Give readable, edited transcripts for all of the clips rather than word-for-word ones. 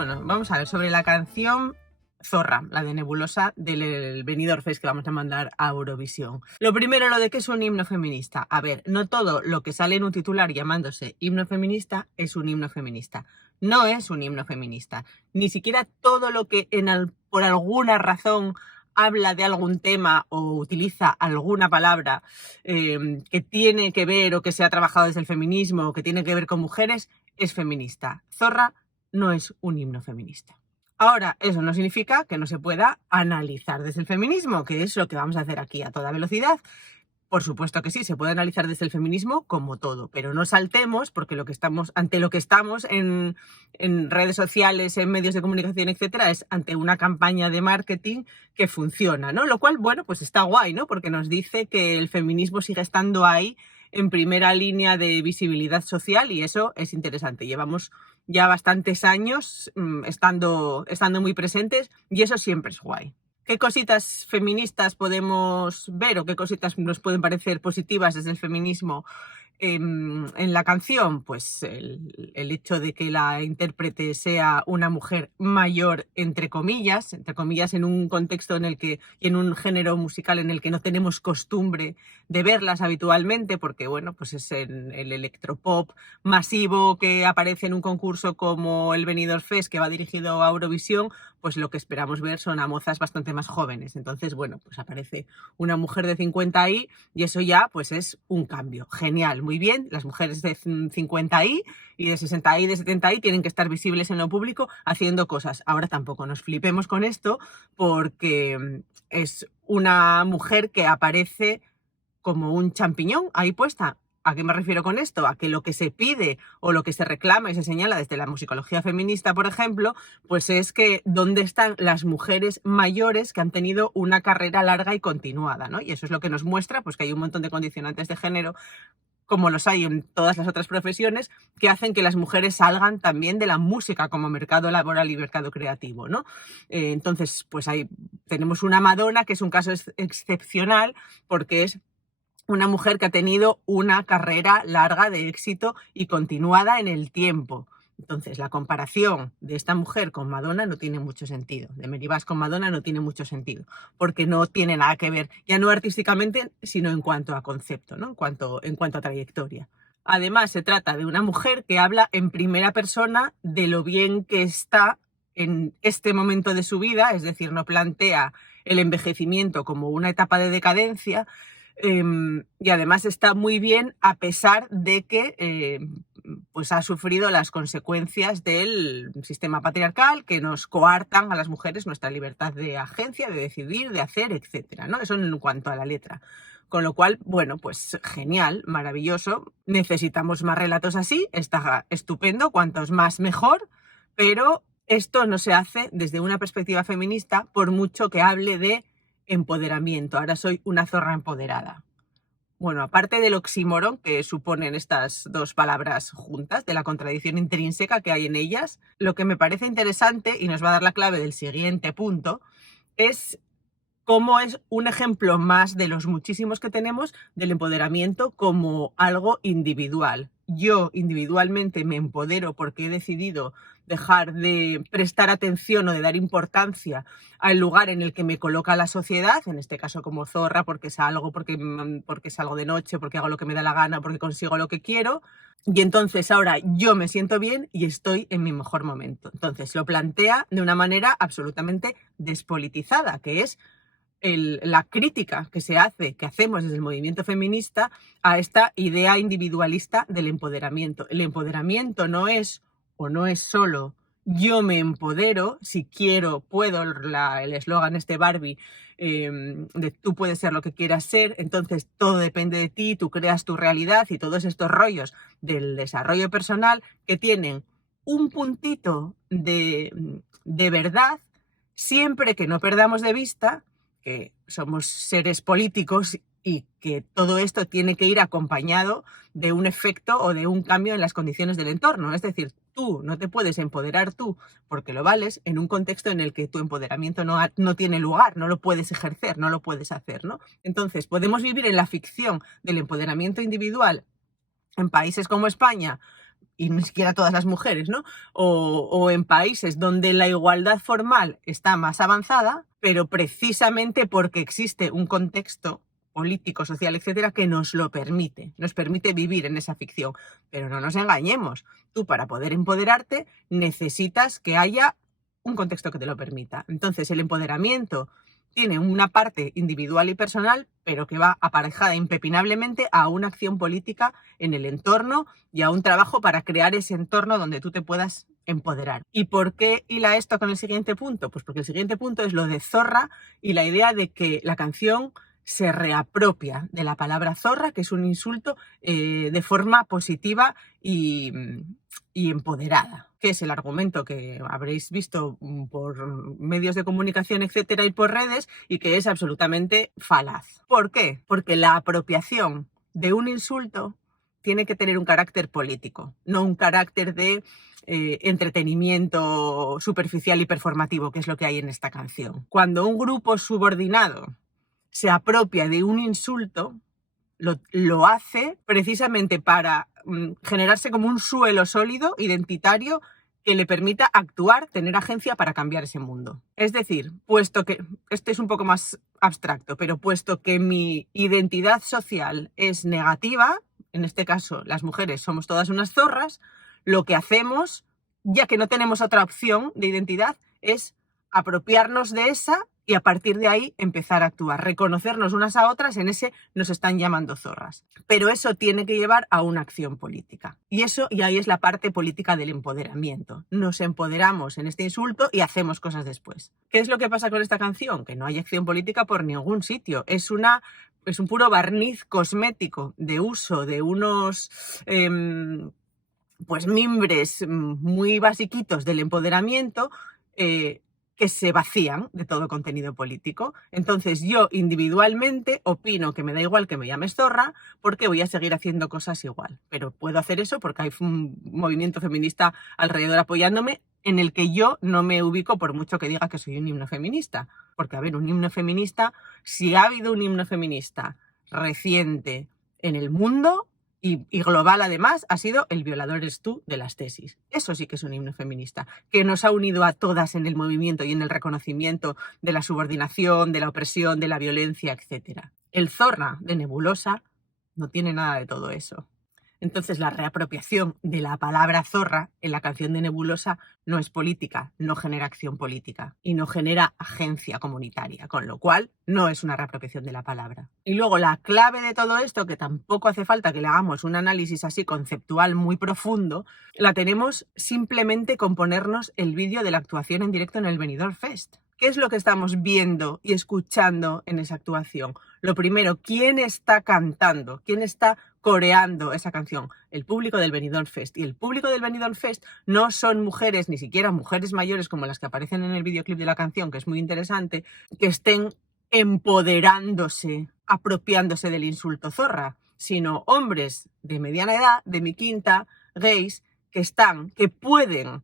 Bueno, vamos a ver sobre la canción Zorra, la de Nebulosa del Benidorm Fest que vamos a mandar a Eurovisión. Lo primero, lo de que es un himno feminista. A ver, no todo lo que sale en un titular llamándose himno feminista es un himno feminista. No es un himno feminista. Ni siquiera todo lo que por alguna razón habla de algún tema o utiliza alguna palabra que tiene que ver o que se ha trabajado desde el feminismo o que tiene que ver con mujeres es feminista. Zorra no es un himno feminista. Ahora, eso no significa que no se pueda analizar desde el feminismo, que es lo que vamos a hacer aquí a toda velocidad. Por supuesto que sí, se puede analizar desde el feminismo como todo, pero no saltemos porque ante lo que estamos en redes sociales, en medios de comunicación, etcétera, es ante una campaña de marketing que funciona, ¿no? Lo cual, bueno, pues está guay, ¿no? Porque nos dice que el feminismo sigue estando ahí en primera línea de visibilidad social y eso es interesante. Llevamos ya bastantes años estando muy presentes y eso siempre es guay. ¿Qué cositas feministas podemos ver o qué cositas nos pueden parecer positivas desde el feminismo en la canción? Pues el hecho de que la intérprete sea una mujer mayor, entre comillas, en un contexto en un género musical en el que no tenemos costumbre de verlas habitualmente, porque bueno, pues es el electropop masivo que aparece en un concurso como el Benidorm Fest, que va dirigido a Eurovisión, pues lo que esperamos ver son a mozas bastante más jóvenes. Entonces, bueno, pues aparece una mujer de 50 ahí y eso ya pues es un cambio. Genial, muy bien. Las mujeres de 50 y de 60 y de 70 tienen que estar visibles en lo público haciendo cosas. Ahora tampoco nos flipemos con esto porque es una mujer que aparece como un champiñón ahí puesta. ¿A qué me refiero con esto? A que lo que se pide o lo que se reclama y se señala desde la musicología feminista, por ejemplo, pues es que dónde están las mujeres mayores que han tenido una carrera larga y continuada, ¿no? Y eso es lo que nos muestra pues que hay un montón de condicionantes de género, como los hay en todas las otras profesiones, que hacen que las mujeres salgan también de la música como mercado laboral y mercado creativo, ¿no? Entonces, pues ahí tenemos una Madonna, que es un caso excepcional porque es una mujer que ha tenido una carrera larga de éxito y continuada en el tiempo. Entonces, la comparación de esta mujer con Madonna no tiene mucho sentido. De Mary Bass con Madonna no tiene mucho sentido, porque no tiene nada que ver, ya no artísticamente, sino en cuanto a concepto, ¿no? En cuanto a trayectoria. Además, se trata de una mujer que habla en primera persona de lo bien que está en este momento de su vida, es decir, no plantea el envejecimiento como una etapa de decadencia, y además está muy bien a pesar de que pues ha sufrido las consecuencias del sistema patriarcal que nos coartan a las mujeres nuestra libertad de agencia, de decidir, de hacer, etcétera, ¿no? Eso en cuanto a la letra. Con lo cual, bueno, pues genial, maravilloso. Necesitamos más relatos así, está estupendo, cuantos más mejor, pero esto no se hace desde una perspectiva feminista, por mucho que hable de empoderamiento. Ahora soy una zorra empoderada. Bueno, aparte del oxímoron que suponen estas dos palabras juntas, de la contradicción intrínseca que hay en ellas, lo que me parece interesante, y nos va a dar la clave del siguiente punto, es cómo es un ejemplo más de los muchísimos que tenemos del empoderamiento como algo individual. Yo individualmente me empodero porque he decidido dejar de prestar atención o de dar importancia al lugar en el que me coloca la sociedad, en este caso como zorra, porque salgo de noche, porque hago lo que me da la gana, porque consigo lo que quiero. Y entonces ahora yo me siento bien y estoy en mi mejor momento. Entonces lo plantea de una manera absolutamente despolitizada, que es la crítica que hacemos desde el movimiento feminista a esta idea individualista del empoderamiento. El empoderamiento no es solo yo me empodero, si quiero, puedo, el eslogan Barbie, de tú puedes ser lo que quieras ser, entonces todo depende de ti, tú creas tu realidad y todos estos rollos del desarrollo personal que tienen un puntito de verdad, siempre que no perdamos de vista que somos seres políticos y que todo esto tiene que ir acompañado de un efecto o de un cambio en las condiciones del entorno. Es decir, tú no te puedes empoderar tú porque lo vales en un contexto en el que tu empoderamiento no tiene lugar, no lo puedes ejercer, no lo puedes hacer, ¿no? Entonces, podemos vivir en la ficción del empoderamiento individual en países como España y ni siquiera todas las mujeres, ¿no? O en países donde la igualdad formal está más avanzada, pero precisamente porque existe un contexto político, social, etcétera, que nos lo permite, nos permite vivir en esa ficción. Pero no nos engañemos, tú para poder empoderarte necesitas que haya un contexto que te lo permita. Entonces, el empoderamiento tiene una parte individual y personal, pero que va aparejada impepinablemente a una acción política en el entorno y a un trabajo para crear ese entorno donde tú te puedas empoderar. ¿Y por qué hila esto con el siguiente punto? Pues porque el siguiente punto es lo de zorra y la idea de que la canción se reapropia de la palabra zorra, que es un insulto, de forma positiva y empoderada, que es el argumento que habréis visto por medios de comunicación, etcétera, y por redes, y que es absolutamente falaz. ¿Por qué? Porque la apropiación de un insulto tiene que tener un carácter político, no un carácter de entretenimiento superficial y performativo, que es lo que hay en esta canción. Cuando un grupo subordinado se apropia de un insulto, lo hace precisamente para generarse como un suelo sólido, identitario, que le permita actuar, tener agencia para cambiar ese mundo. Es decir, puesto que, este es un poco más abstracto, pero puesto que mi identidad social es negativa, en este caso las mujeres somos todas unas zorras, lo que hacemos, ya que no tenemos otra opción de identidad, es apropiarnos de esa y a partir de ahí empezar a actuar, reconocernos unas a otras en ese nos están llamando zorras. Pero eso tiene que llevar a una acción política. Y ahí es la parte política del empoderamiento. Nos empoderamos en este insulto y hacemos cosas después. ¿Qué es lo que pasa con esta canción? Que no hay acción política por ningún sitio. Es un puro barniz cosmético de uso de unos mimbres muy basiquitos del empoderamiento, que se vacían de todo contenido político. Entonces yo individualmente opino que me da igual que me llames zorra porque voy a seguir haciendo cosas igual. Pero puedo hacer eso porque hay un movimiento feminista alrededor apoyándome en el que yo no me ubico por mucho que diga que soy un himno feminista. Porque, a ver, un himno feminista, si ha habido un himno feminista reciente en el mundo, y global además, ha sido El violador eres tú de Las Tesis. Eso sí que es un himno feminista, que nos ha unido a todas en el movimiento y en el reconocimiento de la subordinación, de la opresión, de la violencia, etc. El Zorra de Nebulosa no tiene nada de todo eso. Entonces la reapropiación de la palabra zorra en la canción de Nebulosa no es política, no genera acción política y no genera agencia comunitaria, con lo cual no es una reapropiación de la palabra. Y luego la clave de todo esto, que tampoco hace falta que le hagamos un análisis así conceptual muy profundo, la tenemos simplemente con ponernos el vídeo de la actuación en directo en el Benidorm Fest. ¿Qué es lo que estamos viendo y escuchando en esa actuación? Lo primero, ¿quién está cantando? ¿Quién está coreando esa canción? El público del Benidorm Fest. Y el público del Benidorm Fest no son mujeres, ni siquiera mujeres mayores como las que aparecen en el videoclip de la canción, que es muy interesante, que estén empoderándose, apropiándose del insulto zorra, sino hombres de mediana edad, de mi quinta, gays, que pueden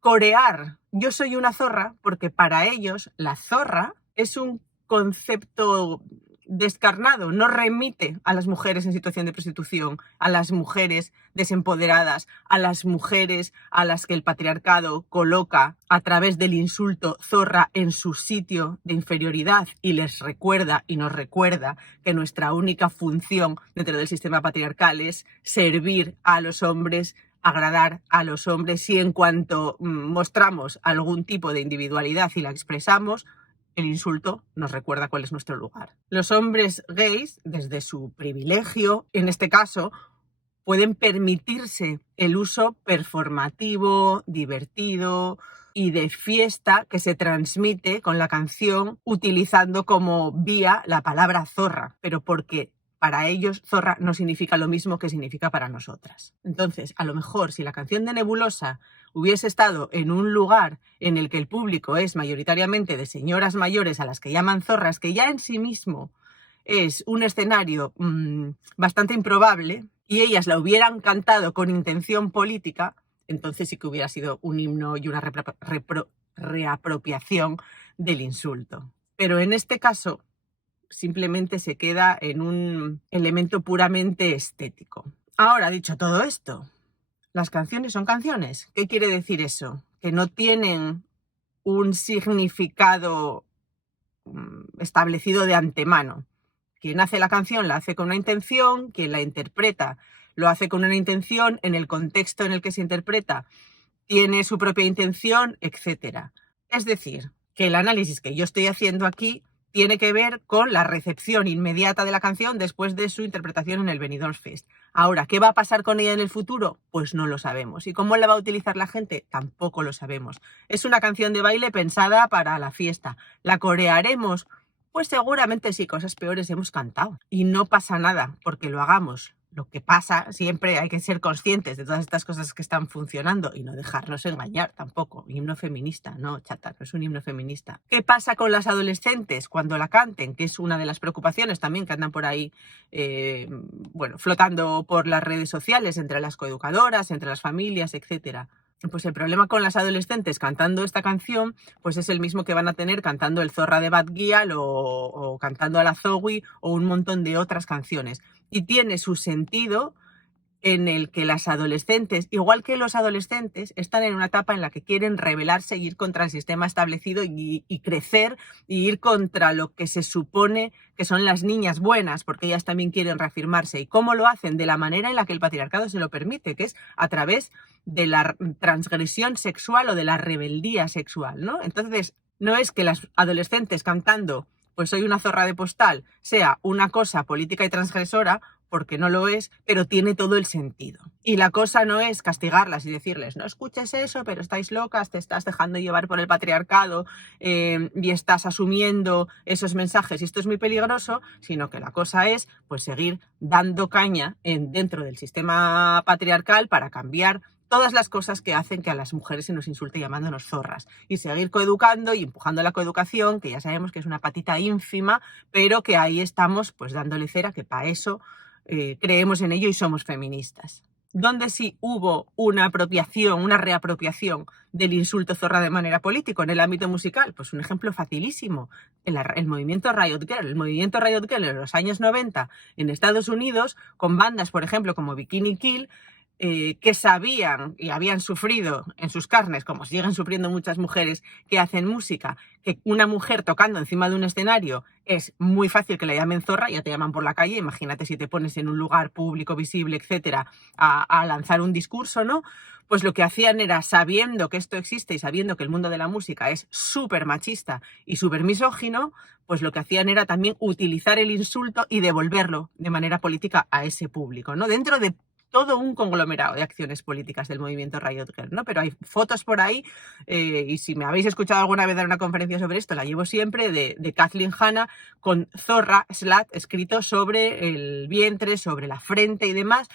corear yo soy una zorra, porque para ellos la zorra es un concepto descarnado, no remite a las mujeres en situación de prostitución, a las mujeres desempoderadas, a las mujeres a las que el patriarcado coloca a través del insulto zorra en su sitio de inferioridad y les recuerda y nos recuerda que nuestra única función dentro del sistema patriarcal es servir a los hombres, agradar a los hombres, y en cuanto mostramos algún tipo de individualidad y la expresamos, el insulto nos recuerda cuál es nuestro lugar. Los hombres gays, desde su privilegio, en este caso, pueden permitirse el uso performativo, divertido y de fiesta que se transmite con la canción utilizando como vía la palabra zorra, pero porque para ellos zorra no significa lo mismo que significa para nosotras. Entonces, a lo mejor si la canción de Nebulosa hubiese estado en un lugar en el que el público es mayoritariamente de señoras mayores a las que llaman zorras, que ya en sí mismo es un escenario bastante improbable, y ellas la hubieran cantado con intención política, entonces sí que hubiera sido un himno y una reapropiación del insulto. Pero en este caso simplemente se queda en un elemento puramente estético. Ahora, dicho todo esto, Las canciones son canciones. ¿Qué quiere decir eso? Que no tienen un significado establecido de antemano. Quien hace la canción la hace con una intención, quien la interpreta lo hace con una intención, en el contexto en el que se interpreta tiene su propia intención, etc. Es decir, que el análisis que yo estoy haciendo aquí tiene que ver con la recepción inmediata de la canción después de su interpretación en el Benidorm Fest. Ahora, ¿qué va a pasar con ella en el futuro? Pues no lo sabemos. ¿Y cómo la va a utilizar la gente? Tampoco lo sabemos. Es una canción de baile pensada para la fiesta. ¿La corearemos? Pues seguramente sí, cosas peores hemos cantado. Y no pasa nada porque lo hagamos. Lo que pasa, siempre hay que ser conscientes de todas estas cosas que están funcionando y no dejarnos engañar tampoco. Himno feminista, no, chata, no es un himno feminista. ¿Qué pasa con las adolescentes cuando la canten? Que es una de las preocupaciones también que andan por ahí, flotando por las redes sociales, entre las coeducadoras, entre las familias, etcétera. Pues el problema con las adolescentes cantando esta canción, pues es el mismo que van a tener cantando el Zorra de Bad Gyal o cantando a la Zoe o un montón de otras canciones. Y tiene su sentido en el que las adolescentes, igual que los adolescentes, están en una etapa en la que quieren rebelarse y ir contra el sistema establecido y crecer y ir contra lo que se supone que son las niñas buenas, porque ellas también quieren reafirmarse. ¿Y cómo lo hacen? De la manera en la que el patriarcado se lo permite, que es a través de la transgresión sexual o de la rebeldía sexual, ¿no? Entonces, no es que las adolescentes cantando pues soy una zorra de postal sea una cosa política y transgresora, porque no lo es, pero tiene todo el sentido. Y la cosa no es castigarlas y decirles, no escuches eso, pero estáis locas, te estás dejando llevar por el patriarcado y estás asumiendo esos mensajes y esto es muy peligroso, sino que la cosa es pues seguir dando caña dentro del sistema patriarcal para cambiar todas las cosas que hacen que a las mujeres se nos insulte llamándonos zorras y seguir coeducando y empujando la coeducación, que ya sabemos que es una patita ínfima, pero que ahí estamos pues dándole cera, que para eso creemos en ello y somos feministas. ¿Dónde sí hubo una apropiación, una reapropiación del insulto zorra de manera política en el ámbito musical? Pues un ejemplo facilísimo, el movimiento Riot Girl. El movimiento Riot Girl en los años 90 en Estados Unidos, con bandas, por ejemplo, como Bikini Kill, que sabían y habían sufrido en sus carnes, como siguen sufriendo muchas mujeres que hacen música, que una mujer tocando encima de un escenario es muy fácil que la llamen zorra, ya te llaman por la calle, imagínate si te pones en un lugar público, visible, etcétera, a lanzar un discurso, ¿no? Pues lo que hacían era, sabiendo que esto existe y sabiendo que el mundo de la música es súper machista y súper misógino, pues lo que hacían era también utilizar el insulto y devolverlo de manera política a ese público, ¿no? Dentro de todo un conglomerado de acciones políticas del movimiento Riot Girl, ¿no? Pero hay fotos por ahí, y si me habéis escuchado alguna vez dar una conferencia sobre esto, la llevo siempre, de Kathleen Hanna con zorra, slut, escrito sobre el vientre, sobre la frente y demás,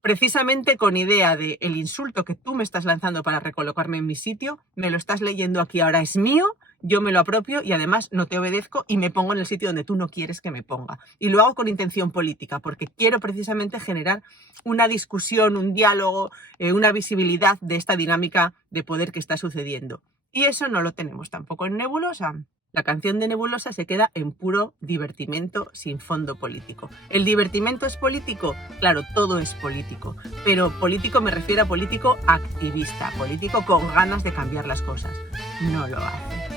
precisamente con idea de el insulto que tú me estás lanzando para recolocarme en mi sitio, me lo estás leyendo aquí, ahora es mío, yo me lo apropio y además no te obedezco y me pongo en el sitio donde tú no quieres que me ponga. Y lo hago con intención política, porque quiero precisamente generar una discusión, un diálogo, una visibilidad de esta dinámica de poder que está sucediendo. Y eso no lo tenemos tampoco en Nebulosa. La canción de Nebulosa se queda en puro divertimento sin fondo político. ¿El divertimento es político? Claro, todo es político. Pero político me refiero a político activista, político con ganas de cambiar las cosas. No lo hace.